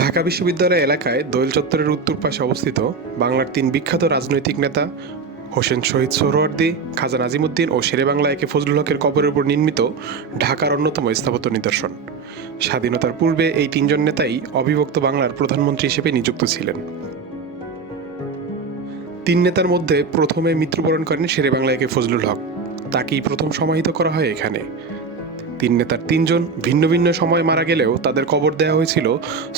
ঢাকা বিশ্ববিদ্যালয় এলাকায় দোয়েল চত্বরের উত্তর পাশে অবস্থিত বাংলার তিন বিখ্যাত রাজনৈতিক নেতা হোসেন শহীদ সোহরাওয়ার্দী, খাজা নাজিমুদ্দিন ও শেরেবাংলা একে ফজলুল হকের কবরের উপর নির্মিত ঢাকার অন্যতম স্থাপত্য নিদর্শন। স্বাধীনতার পূর্বে এই তিনজন নেতাই অবিভক্ত বাংলার প্রধানমন্ত্রী হিসেবে নিযুক্ত ছিলেন। তিন নেতার মধ্যে প্রথমে মৃত্যুবরণ করেন শেরেবাংলা একে ফজলুল হক। তাকেই প্রথম সমাহিত করা হয় এখানে। তিন নেতার তিনজন ভিন্ন ভিন্ন সময়ে মারা গেলেও তাদের কবর দেওয়া হয়েছিল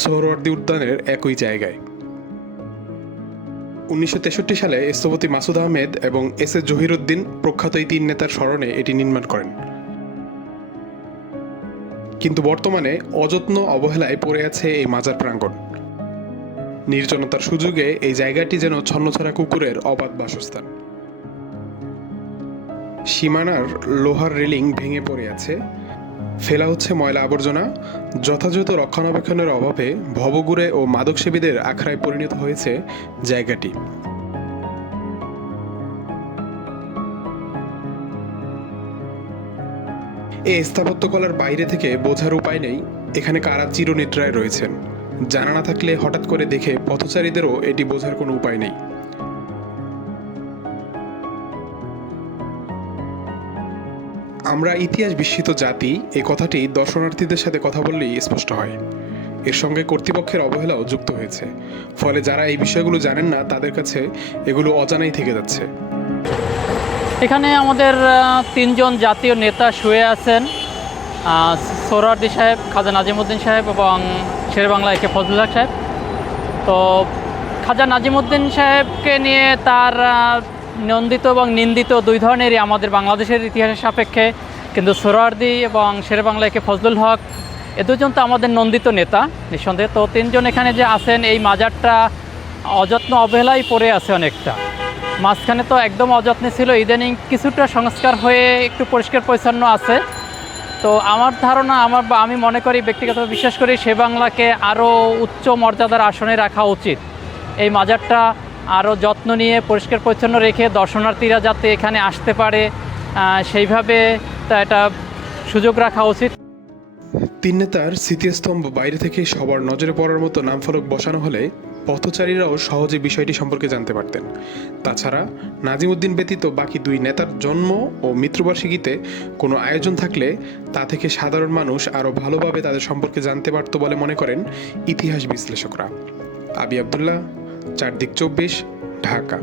সোহরাওয়ার্দী উদ্যানের একই জায়গায়। 1963 সালে স্থপতি মাসুদ আহমেদ এবং এস এ জহিরুদ্দিন প্রখ্যাত এই তিন নেতার স্মরণে এটি নির্মাণ করেন। কিন্তু বর্তমানে অযত্ন অবহেলায় পড়ে আছে এই মাজার প্রাঙ্গণ। নির্জনতার সুযোগে এই জায়গাটি যেন ছন্নছাড়া কুকুরের অবাধ বাসস্থান। সীমানার লোহার রেলিং ভেঙে পড়ে আছে, ফেলা হচ্ছে ময়লা আবর্জনা, যথাযথ রক্ষণাবেক্ষণের অভাবে ভবঘুরে ও মাদকসেবীদের আখড়ায় পরিণত হয়েছে জায়গাটি। এই স্থাপত্যকলার বাইরে থেকে বোঝার উপায় নেই এখানে কারা চিরনিদ্রায় রয়েছেন। জানা না থাকলে হঠাৎ করে দেখে পথচারীদেরও এটি বোঝার কোনো উপায় নেই। আমরা ইতিহাস বিস্মিত জাতি, এই কথাটি দর্শনার্থীদের সাথে কথা বললেই স্পষ্ট হয়। এর সঙ্গে কর্তৃপক্ষের অবহেলাও যুক্ত হয়েছে, ফলে যারা এই বিষয়গুলো জানেন না তাদের কাছে এগুলো অজানাই থেকে যাচ্ছে। এখানে আমাদের তিনজন জাতীয় নেতা শুয়ে আছেন, সোহরাওয়ার্দী সাহেব, খাজা নাজিমুদ্দিন সাহেব এবং শেরেবাংলা একে ফজলুল হক সাহেব। তো খাজা নাজিমুদ্দিন সাহেবকে নিয়ে তার নন্দিত এবং নিন্দিত দুই ধরনেরই আমাদের বাংলাদেশের ইতিহাসের সাপেক্ষে, কিন্তু সোহরাওয়ার্দী এবং শেরেবাংলা একে ফজলুল হক এ দুজন তো আমাদের নন্দিত নেতা নিঃসন্দেহে। তো তিনজন এখানে যে আছেন, এই মাজারটা অযত্ন অবহেলাই পড়ে আছে অনেকটা। মাঝখানে তো একদম অযত্নে ছিল, ইদানিং কিছুটা সংস্কার হয়ে একটু পরিষ্কার পরিচ্ছন্ন আছে। তো আমার ধারণা, আমি মনে করি, ব্যক্তিগতভাবে বিশ্বাস করি, শেরেবাংলাকে আরও উচ্চ মর্যাদার আসনে রাখা উচিত। এই মাজারটা আরও যত্ন নিয়ে পরিষ্কার পরিচ্ছন্ন রেখে দর্শনার্থীরা যাতে এখানে আসতে পারে সেইভাবে এটা সুযোগ রাখা উচিত। তিন নেতার স্মৃতিস্তম্ভ বাইরে থেকে সবার নজরে পড়ার মতো নামফলক বসানো হলে পথচারীরাও সহজে বিষয়টি সম্পর্কে জানতে পারতেন। তাছাড়া নাজিমুদ্দিন ব্যতীত বাকি দুই নেতার জন্ম ও মৃত্যুবার্ষিকীতে কোনো আয়োজন থাকলে তা থেকে সাধারণ মানুষ আরও ভালোভাবে তাদের সম্পর্কে জানতে পারত বলে মনে করেন ইতিহাস বিশ্লেষকরা। আবি আবদুল্লাহ, চারদিক 24, ঢাকা।